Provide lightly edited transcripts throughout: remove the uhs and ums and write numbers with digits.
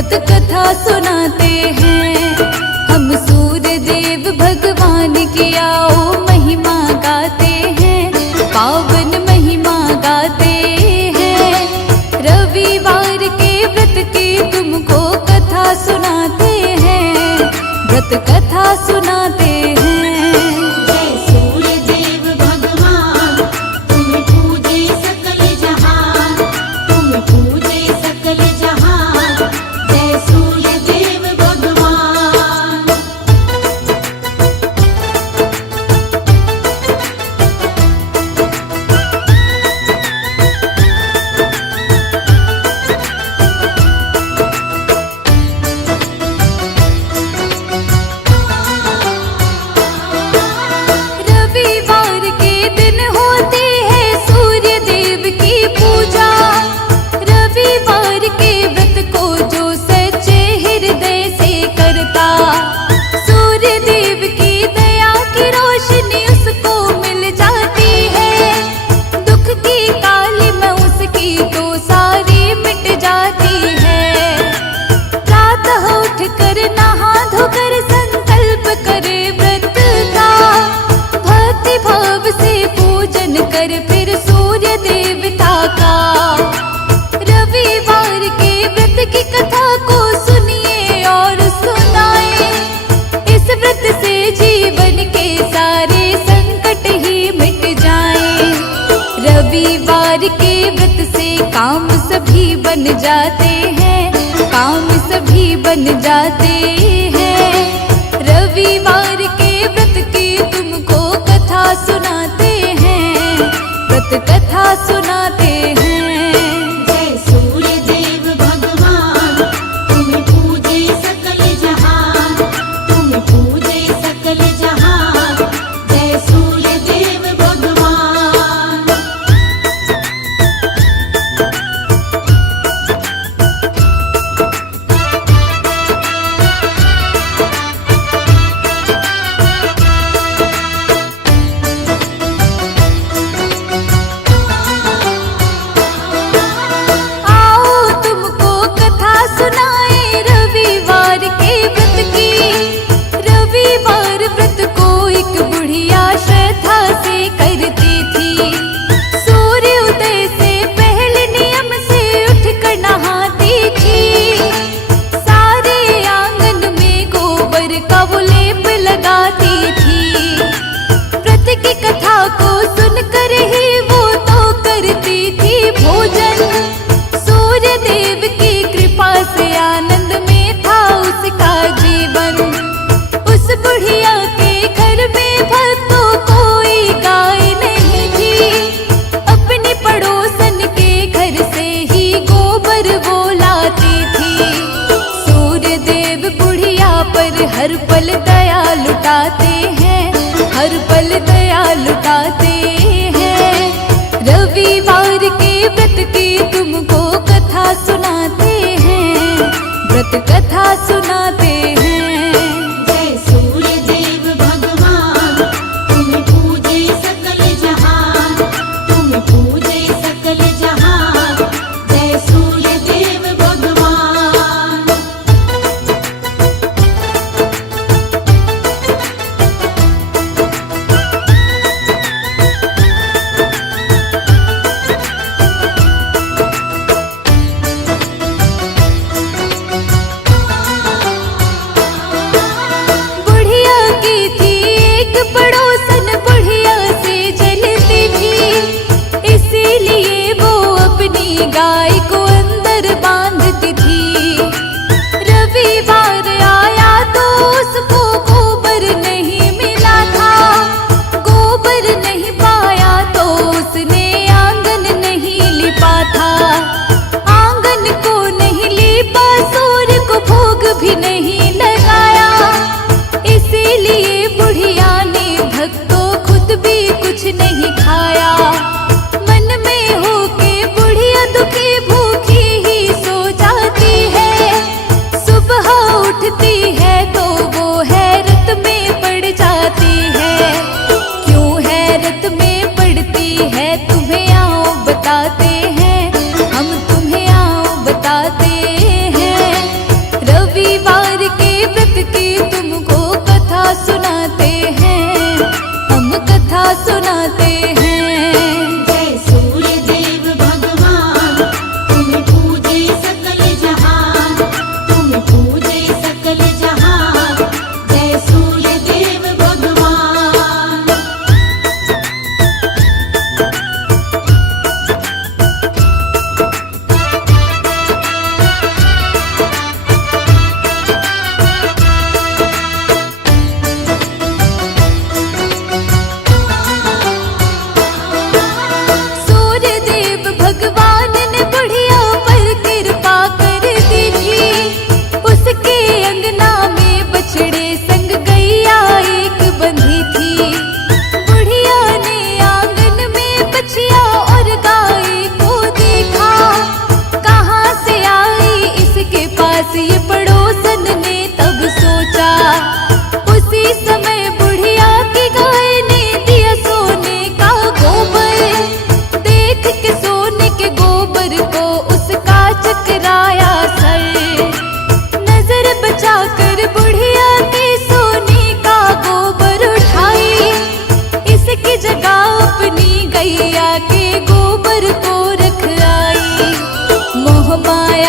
व्रत कथा सुनाते हैं। हम सूर्य देव भगवान की आओ महिमा गाते हैं, पावन महिमा गाते हैं। रविवार के व्रत की तुमको कथा सुनाते हैं, व्रत कथा सुनाते हैं। जय सूर्य देव भगवान, तुम पूजे सकल जहान, तुम पूजे सकल जहान। जय सूर्य देव भगवान। रविवार के दिन होती है सूर्य देव की पूजा। रविवार के व्रत को जो सच्चे हृदय से करता, सूर्य देव की दया की रोशनी उसको मिल जाती है। दुख की काली में उसकी तो सारी मिट जाती है। प्रातः उठ कर नहा धोकर संकल्प करे व्रत का, भक्ति भाव से पूजन कर फिर सूर्य देवता का। रविवार के व्रत की कथा को सुनिए और सुनाए, इस व्रत से जीवन के सारे संकट ही मिट जाएं। रविवार के व्रत से काम सभी बन जाते हैं, काम सभी बन जाते हैं। रविवार के व्रत की तुमको कथा सुनाते हैं, व्रत कथा सुनाते हैं। जय सूर्य देव भगवान, तुम पूजे सकल जहान, तुम पूजे सकल जहान। जय सूर्य देव भगवान।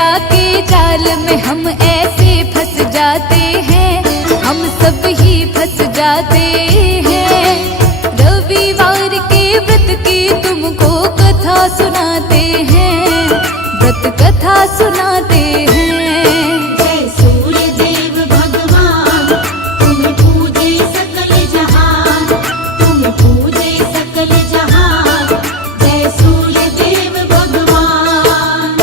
माया के जाल में हम ऐसे फंस जाते हैं, हम सब ही फंस जाते हैं। रविवार के व्रत की तुमको कथा सुनाते हैं, व्रत कथा सुनाते हैं। जय सूर्य देव भगवान, तुम पूजे सकल जहान, तुम पूजे सकल जहान। जय सूर्य देव भगवान।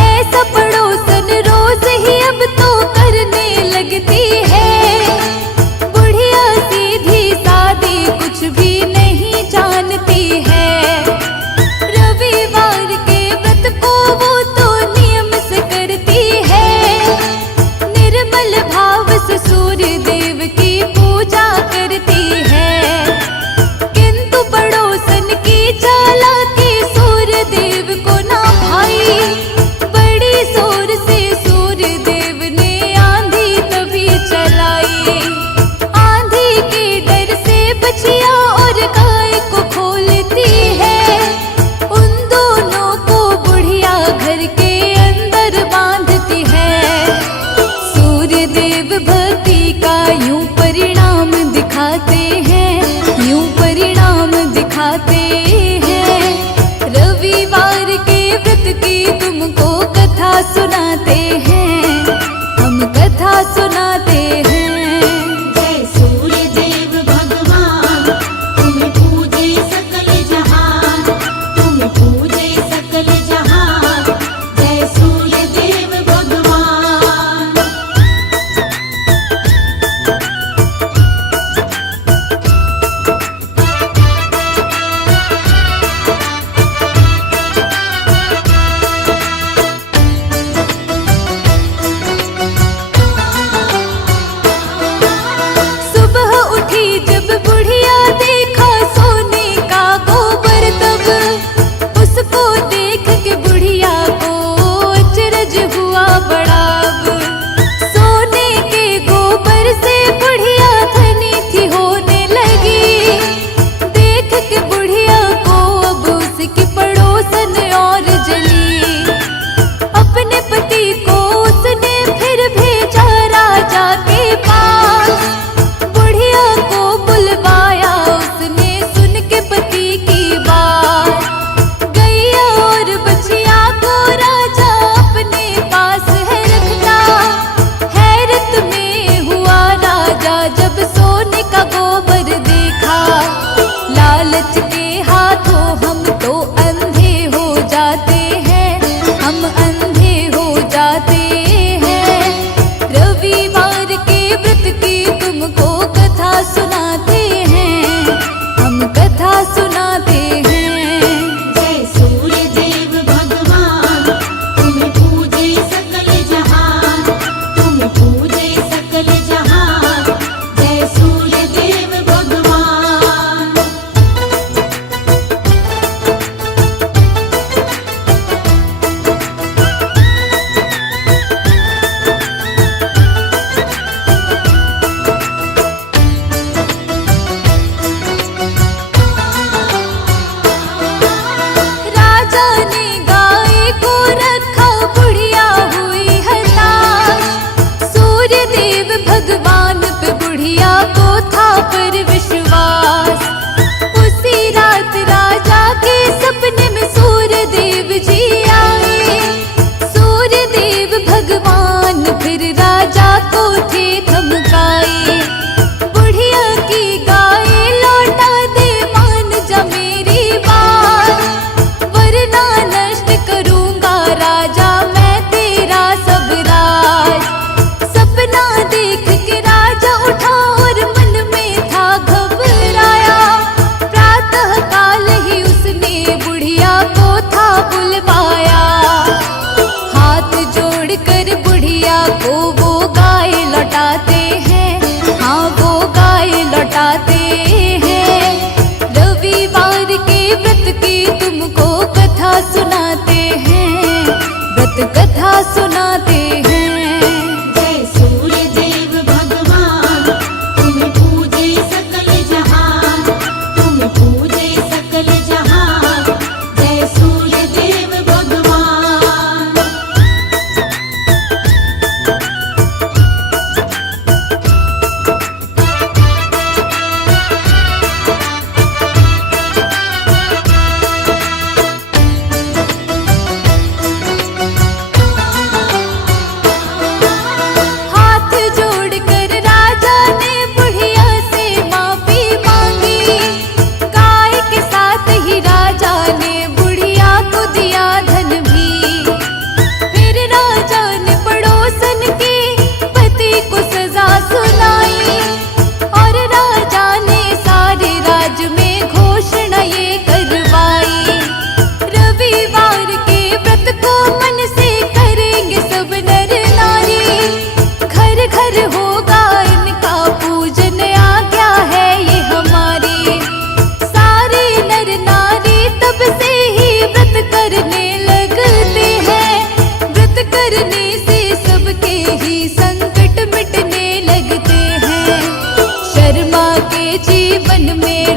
ऐसा पड़ोसन रोज ही अब तो करने लगती है, बुढ़िया सीधी सादी कुछ भी नहीं जानती है। रविवार के व्रत को वो तो नियम से करती है, निर्मल भाव से सूर्य देव की पूजा करती है। किंतु पड़ोसन की चालाकी सूर्य देव को ना भाई, बड़ी जोर से सूर्य देव ने आंधी तभी चलाई। आंधी के डर से बछिया और गाय को खोलती है, उन दोनों को बुढ़िया घर के अंदर बांधती है। सूर्य देव भक्ति का यूं परिणाम दिखाते हैं, यूं परिणाम दिखाते हैं। रविवार के व्रत की तुमको कथा सुनाते हैं, हम कथा सुनाते हैं। जय सूर्य देव भगवान, तुम पूजे सकल जहान, तुम पूजे सकल जहान। जय सूर्य देव भगवान।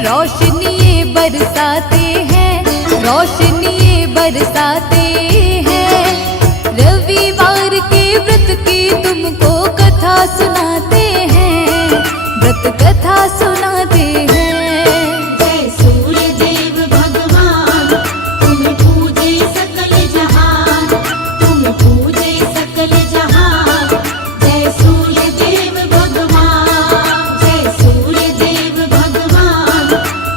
रोशनी ये बरसाते हैं, रोशनी ये बरसाते हैं। रविवार के व्रत की तुमको कथा सुनाते हैं, व्रत कथा सुनाते हैं। जय सूर्य देव भगवान, तुम पूजे सकल जहान, तुम पूजे सकल जहान। जय सूर्य देव भगवान, जय सूर्य देव भगवान,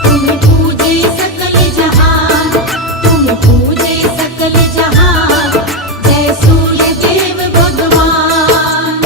तुम पूजे सकल जहान, तुम पूजे सकल जहान। जय सूर्य देव भगवान।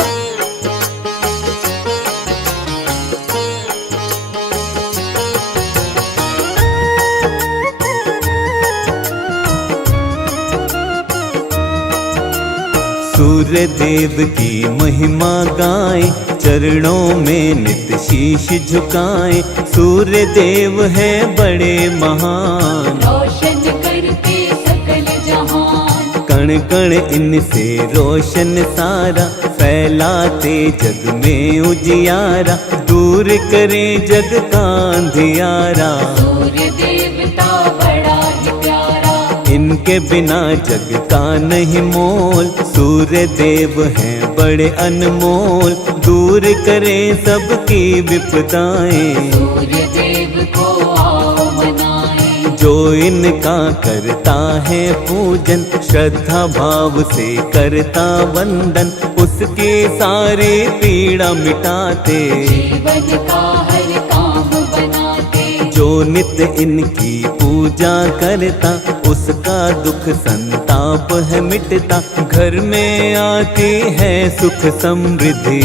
सूर्य देव की महिमा गाए, चरणों में नित शीश झुकाए। सूर्य देव है बड़े महान, रोशन करके सकल जहान। कण कण इनसे रोशन सारा, फैलाते जग में उजियारा। दूर करे जग का अंधियारा, सूर्य देवता बड़ा ही प्यारा। इनके बिना जग का नहीं मोल। सूर्य देव हैं बड़े अनमोल, दूर करें सबकी विपदाएं। सूर्य देव को आओ मनाएं, जो इनका करता है पूजन, श्रद्धा भाव से करता वंदन। उसकी सारी पीड़ा मिटाते, जीवन का हर काम बनाते। जो नित्य इनकी पूजा करता, उसका दुख संताप है मिटता। घर में आती है सुख समृद्धि,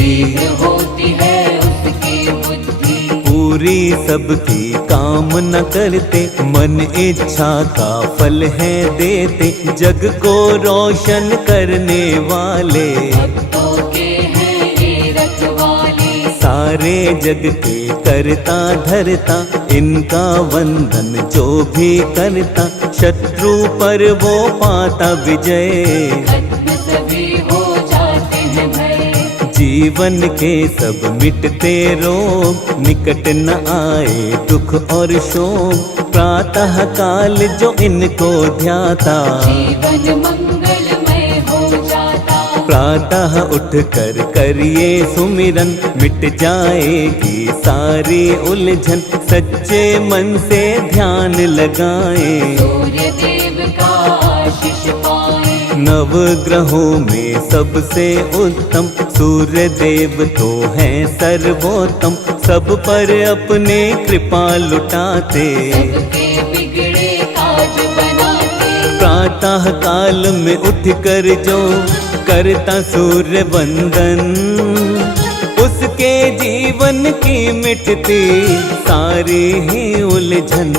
होती है उसकी बुद्धि। पूरी सबकी कामना करते, मन इच्छा का फल है देते। जग को रोशन करने वाले, भक्तों के हैं ये रखवाले। सारे जग के करता धरता। इनका वंदन जो भी करता, शत्रु पर वो पाता विजय। खत्म सभी हो जाते हैं भय, जीवन के सब मिटते रोग, निकट न आए दुख और शोक। प्रातः काल जो इनको ध्याता, जीवन मंगलमय हो जाता। प्रातः उठ कर करिए सुमिरन, मिट जाएगी सारी उलझन। सच्चे मन से ध्यान लगाएं, सूर्य देव का आशीष पाए। नव ग्रहों में सबसे उत्तम, सूर्य देव तो हैं सर्वोत्तम। सब पर अपने कृपा लुटाते, सबके बिगड़े ताज बनाते। प्रातः काल में उठ कर जो करता सूर्य वंदन, उसके जीवन की मिटती सारी ही उलझन।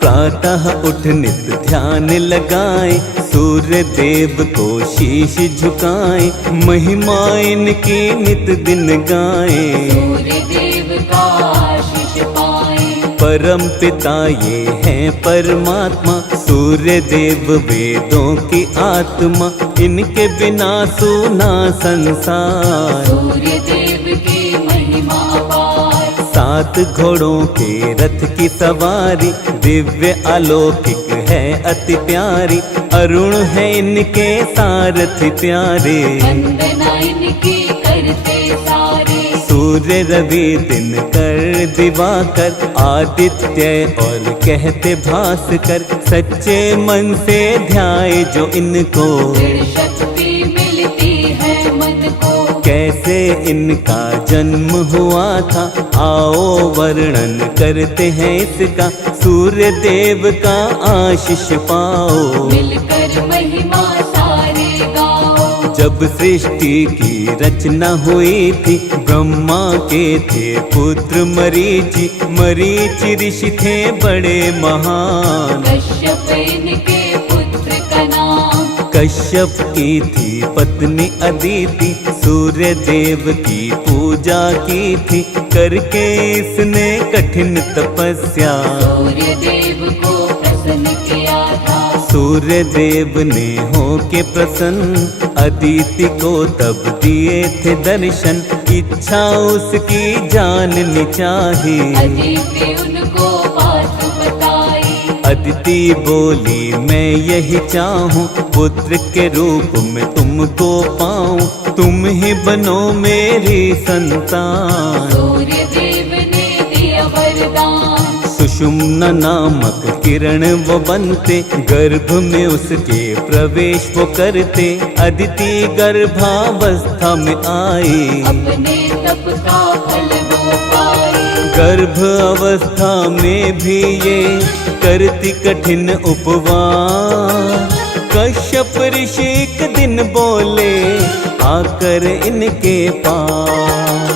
प्रातः उठ नित ध्यान लगाए, सूर्य देव को शीश झुकाए। महिमा इनकी नित दिन गाए, सूर्य देव का आशीष पाए। परम पिता ये हैं परमात्मा, सूर्य देव वेदों की आत्मा। इनके बिना सूना संसार, सूर्य देव की महिमा अपार। 7 घोड़ों के रथ की सवारी, दिव्य अलौकिक है अति प्यारी। अरुण है इनके सारथी प्यारे, वंदना इनकी करते सारे। सूर्य रवि दिन कर दिवाकर, आदित्य और कहते भास्कर। सच्चे मन से ध्याए जो इनको, दृढ़ शक्ति मिलती है मन को। कैसे इनका जन्म हुआ था, आओ वर्णन करते हैं इसका। सूर्य देव का आशीष पाओ, मिलकर महिमा सारे गाओ। जब सृष्टि की रचना हुई थी, ब्रह्मा के थे पुत्र मरीचि। मरीचि ऋषि थे बड़े महान, कश्यप इनके पुत्र का नाम। कश्यप की थी पत्नी अदिति, सूर्य देव की पूजा की थी। करके इसने कठिन तपस्या, सूर्य देव को प्रसन्न किया था। सूर्य देव ने होके प्रसन्न अदिति को तब दिए थे दर्शन। इच्छा उसकी जाननी चाही, अदिति उनको बात बताई। अदिति बोली मैं यही चाहूँ, पुत्र के रूप में तुमको पाऊँ, तुम ही बनो मेरी संतान। सूर्य देव ने दिया वरदान। सुषुम्ना नामक किरण वो बनते, गर्भ में उसके प्रवेश वो करते। अदिति गर्भावस्था में आई, अपने तप का फल वो पाई। गर्भ अवस्था में भी ये करती कठिन उपवास। कश्यप ऋषि एक दिन बोले आकर इनके पास।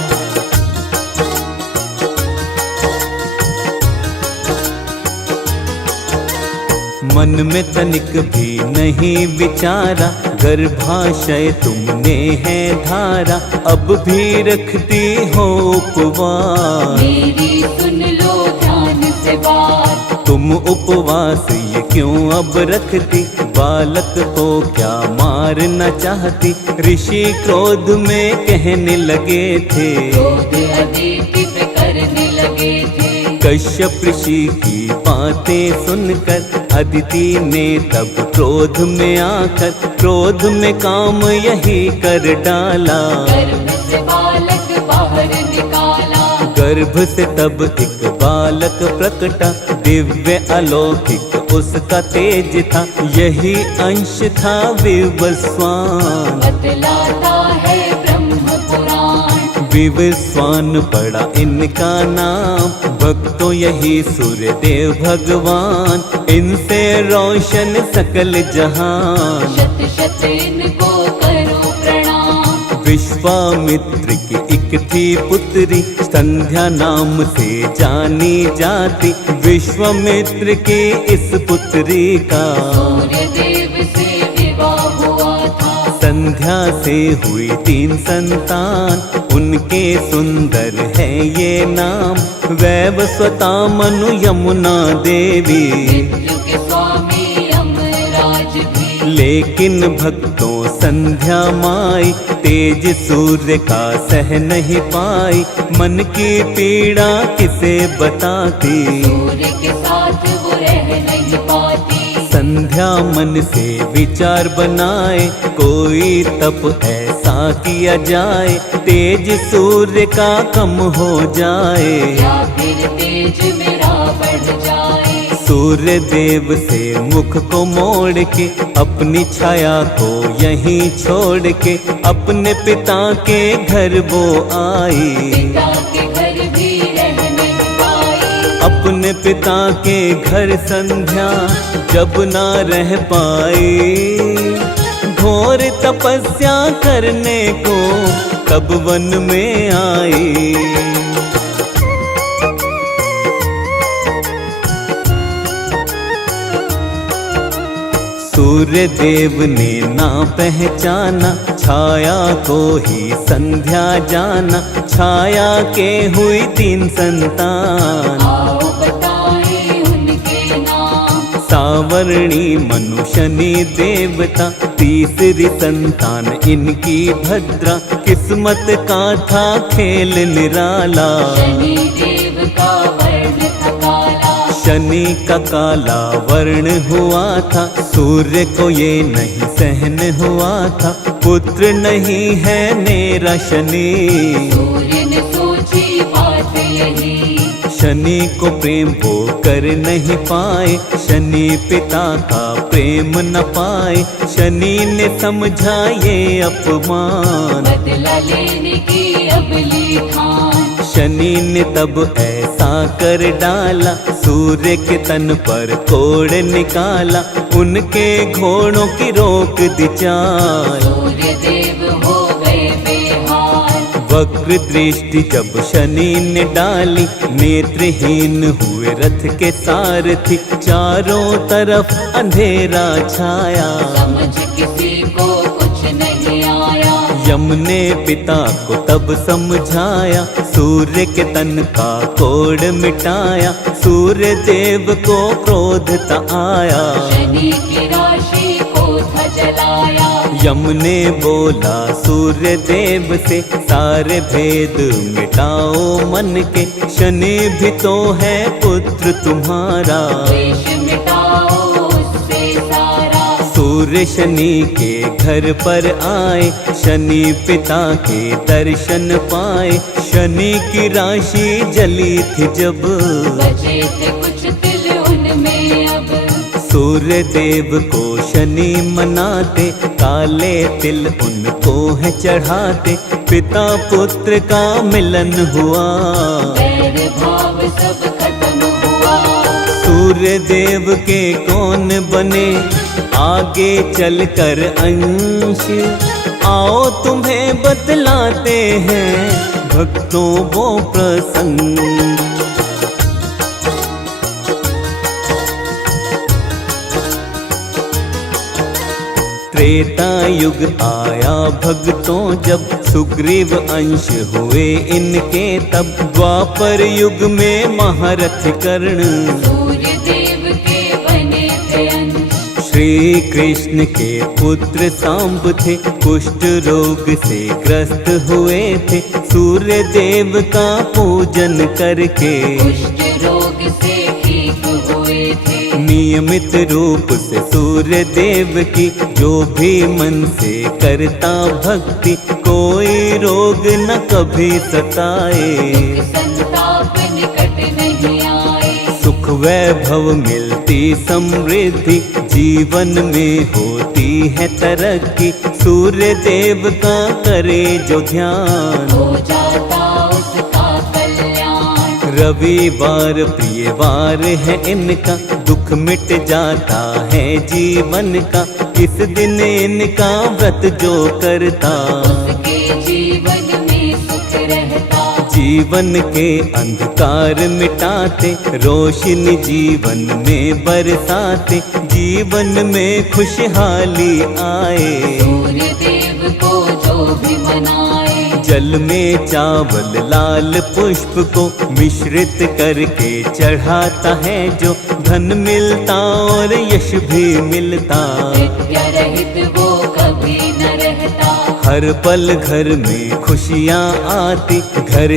मन में तनिक भी नहीं विचारा, गर्भाशय तुमने है धारा, अब भी रखती हो उपवास। मेरी सुन लो ध्यान से बात। तुम उपवास ये क्यों अब रखती, बालक को क्या मारना चाहती। ऋषि क्रोध में कहने लगे थे, क्रोध अदिति पे करने लगे थे। कश्यप ऋषि की बातें सुनकर अदिति ने तब क्रोध में आकर, क्रोध में काम यही कर डाला। गर्भ से बालक बाहर निकाला। गर्भ से तब एक बालक प्रकटा, दिव्य अलौकिक उसका तेज था। यही अंश था विवस्वान, बतलाता है ब्रह्म पुराण। विवस्वान पड़ा इनका नाम, भक्तों यही सूर्य देव भगवान। इनसे रोशन सकल जहान, शत शत इनको करो प्रणाम। विश्वामित्र की एक थी पुत्री, संध्या नाम से जानी जाती। विश्वामित्र की इस पुत्री का सूर्य देव से विवाह हुआ था। संध्या से हुई 3 संतान, उनके सुंदर है ये नाम। वैवस्वता मनु यमुना देवी, मृत्यु के स्वामी यमराज भी। लेकिन भक्तों संध्या माई, तेज सूर्य का सह नहीं पाई। मन की पीड़ा किसे बताती, सूर्य के साथ वो रह नहीं पाती। संध्या मन से विचार बनाए, कोई तप ऐसा किया जाए, तेज सूर्य का कम हो जाए। या फिर तेज मेरा बढ़ जाए। सूर्य देव से मुख को मोड़ के, अपनी छाया को यहीं छोड़ के, अपने पिता के घर वो आई। पिता के घर भी रह नहीं पाई। अपने पिता के घर संध्या जब ना रह पाई, घोर तपस्या करने को तब वन में आई। सूर्य देव ने ना पहचाना, छाया को ही संध्या जाना। छाया के हुई 3 संतान, आओ बताएं उनके नाम। सावरणी मनु शनि देवता, तीसरी संतान इनकी भद्रा। किस्मत का था खेल निराला, शनि देव का वर्ण था काला। शनि का काला वर्ण हुआ था, सूर्य को ये नहीं सहन हुआ था। पुत्र नहीं है मेरा शनि, सूर्य ने सोची बात यही। शनि को प्रेम वो कर नहीं पाए, शनि पिता का प्रेम न पाए। शनि ने समझा ये अपमान, बदला लेने की अब ली ठान। शनि ने तब ऐसा कर डाला, सूर्य के तन पर कोड़ निकाला। उनके घोड़ों की रोक दी चाल, सूर्य देव हो गए बेहाल। वक्र दृष्टि जब शनि ने डाली, नेत्रहीन हुए रथ के सारथी। चारों तरफ अंधेरा छाया, समझ किसी को कुछ नहीं आया। यम ने पिता को तब समझाया, सूर्य के तन का कोड़ मिटाया। सूर्य देव को क्रोध ता आया, शनि की राशि को था जलाया। यम ने बोला सूर्य देव से, सारे भेद मिटाओ मन के। शनि भी तो है पुत्र तुम्हारा, द्वेष मिटाओ उससे सारा। सूर्य शनि के घर पर आए, शनि पिता के दर्शन पाए। शनि की राशि जली थी जब, बचे थे कुछ तिल उनमें अब। सूर्य देव को शनि मनाते, काले तिल उनको है चढ़ाते। पिता पुत्र का मिलन हुआ, बैर भाव सब खत्म हुआ। सूर्य देव के कौन बने आगे चलकर अंश। आओ तुम्हें बतलाते हैं भक्तों वो प्रसंग। त्रेता युग आया भक्तों जब, सुग्रीव अंश हुए इनके तब। द्वापर युग में महारथ कर्ण, सूर्य देव के बने थे अंश। श्री कृष्ण के पुत्र सांब थे, कुष्ठ रोग से ग्रस्त हुए थे। सूर्य देव का पूजन करके कुष्ठ रोग से ठीक हुए थे। नियमित रूप से सूर्य देव की, जो भी मन से करता भक्ति। कोई रोग न कभी सताए, संताप निकट नहीं आए। सुख वैभव मिलती समृद्धि, जीवन में होती है तरक्की। सूर्य देव का करे जो ध्यान, हो जाता उसका कल्याण। रविवार प्रिय वार है इनका, दुख मिट जाता है जीवन का। इस दिन इनका व्रत जो करता, उसके जीवन में सुख रहता। जीवन के अंधकार मिटाते, रोशनी जीवन में बरसाते। जीवन में खुशहाली आए, सूर्य देव को जो भी मनाए। जल में चावल लाल पुष्प को मिश्रित करके चढ़ाता है जो। धन मिलता और यश भी मिलता, विद्या रहित वो कभी न रहता। हर पल घर में खुशियाँ आती। घर